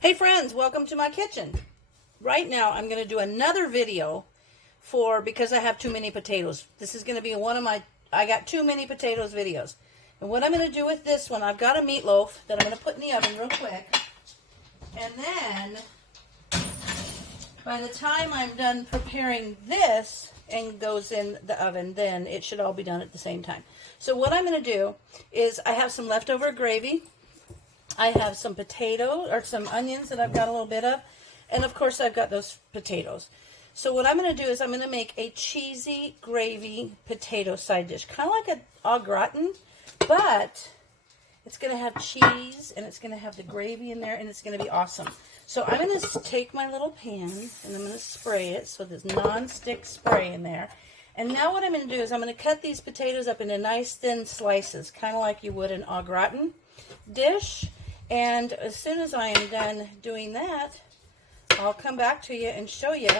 Hey friends, welcome to my kitchen. Right now I'm going to do another video because I have too many potatoes. This is going to be one of my I got too many potatoes videos. And what I'm going to do with this one, I've got a meatloaf that I'm going to put in the oven real quick. And then by the time I'm done preparing this and goes in the oven, then it should all be done at the same time. So what I'm going to do is I have some leftover gravy. I have some some onions that I've got a little bit of. And of course I've got those potatoes. So what I'm going to do is I'm going to make a cheesy gravy potato side dish. Kind of like an au gratin, but it's going to have cheese and it's going to have the gravy in there and it's going to be awesome. So I'm going to take my little pan and I'm going to spray it. So there's non-stick spray in there. And now what I'm going to do is I'm going to cut these potatoes up into nice thin slices, kind of like you would an au gratin dish. And as soon as I am done doing that, I'll come back to you and show you.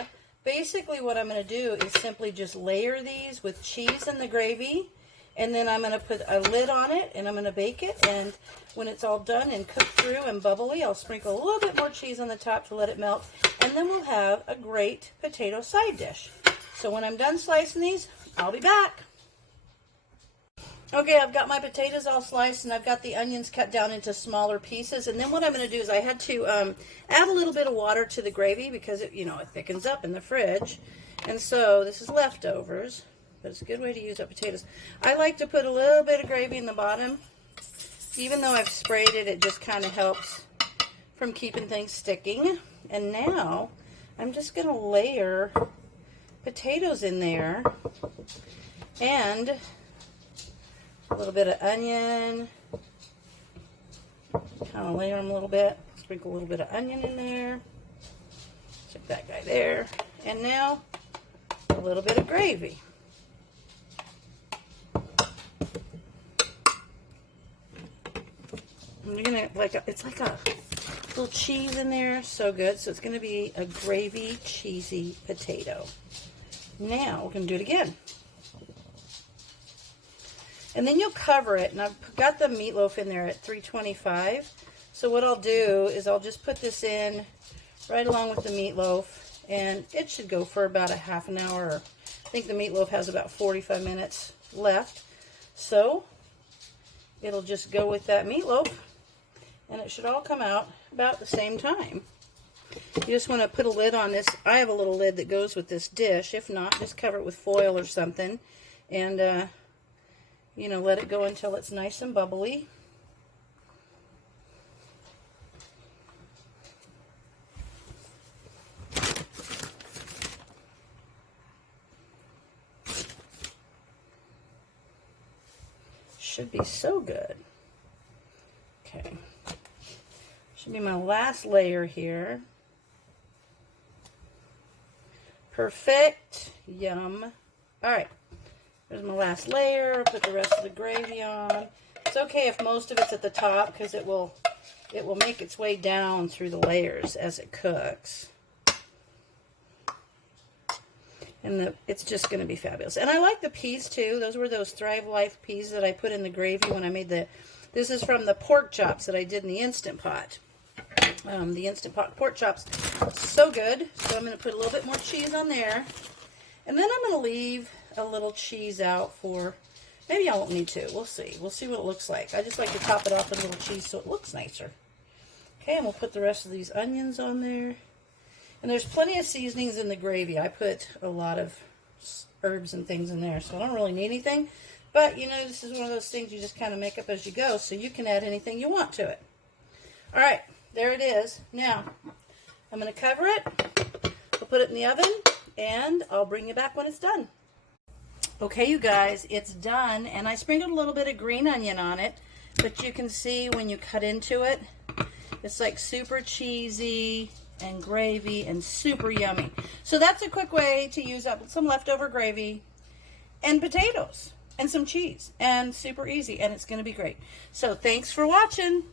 Basically what I'm going to do is simply just layer these with cheese and the gravy, and then I'm going to put a lid on it and I'm going to bake it, and when it's all done and cooked through and bubbly, I'll sprinkle a little bit more cheese on the top to let it melt, and then we'll have a great potato side dish. So when I'm done slicing these, I'll be back. Okay, I've got my potatoes all sliced and I've got the onions cut down into smaller pieces. And then what I'm going to do is I had to add a little bit of water to the gravy because it, it thickens up in the fridge. And so this is leftovers, but it's a good way to use up potatoes. I like to put a little bit of gravy in the bottom. Even though I've sprayed it, it just kind of helps from keeping things sticking. And now I'm just going to layer potatoes in there and a little bit of onion, kind of layer them a little bit, sprinkle a little bit of onion in there, check that guy there, and now a little bit of gravy. And you're gonna it's like a little cheese in there, so good. So it's gonna be a gravy cheesy potato. Now we're gonna do it again. And then you'll cover it, and I've got the meatloaf in there at 325. So what I'll do is I'll just put this in right along with the meatloaf, and it should go for about a half an hour. I think the meatloaf has about 45 minutes left. So it'll just go with that meatloaf, and it should all come out about the same time. You just want to put a lid on this. I have a little lid that goes with this dish. If not, just cover it with foil or something, and let it go until it's nice and bubbly. Should be so good. Okay. Should be my last layer here. Perfect. Yum. All right. There's my last layer. I'll put the rest of the gravy on. It's okay if most of it's at the top because it will make its way down through the layers as it cooks. And it's just going to be fabulous. And I like the peas too. Those were those Thrive Life peas that I put in the gravy when I made this is from the pork chops that I did in the Instant Pot. The Instant Pot pork chops. So good. So I'm going to put a little bit more cheese on there. And then I'm going to leave a little cheese out for, maybe I won't need to. We'll see. We'll see what it looks like. I just like to top it off with a little cheese so it looks nicer. Okay, and we'll put the rest of these onions on there. And there's plenty of seasonings in the gravy. I put a lot of herbs and things in there, so I don't really need anything. But, this is one of those things you just kind of make up as you go, so you can add anything you want to it. All right, there it is. Now, I'm going to cover it. We'll put it in the oven, and I'll bring you back when it's done. Okay, you guys, it's done, and I sprinkled a little bit of green onion on it, but you can see when you cut into it, it's like super cheesy and gravy and super yummy. So that's a quick way to use up some leftover gravy and potatoes and some cheese, and super easy, and it's going to be great. So thanks for watching.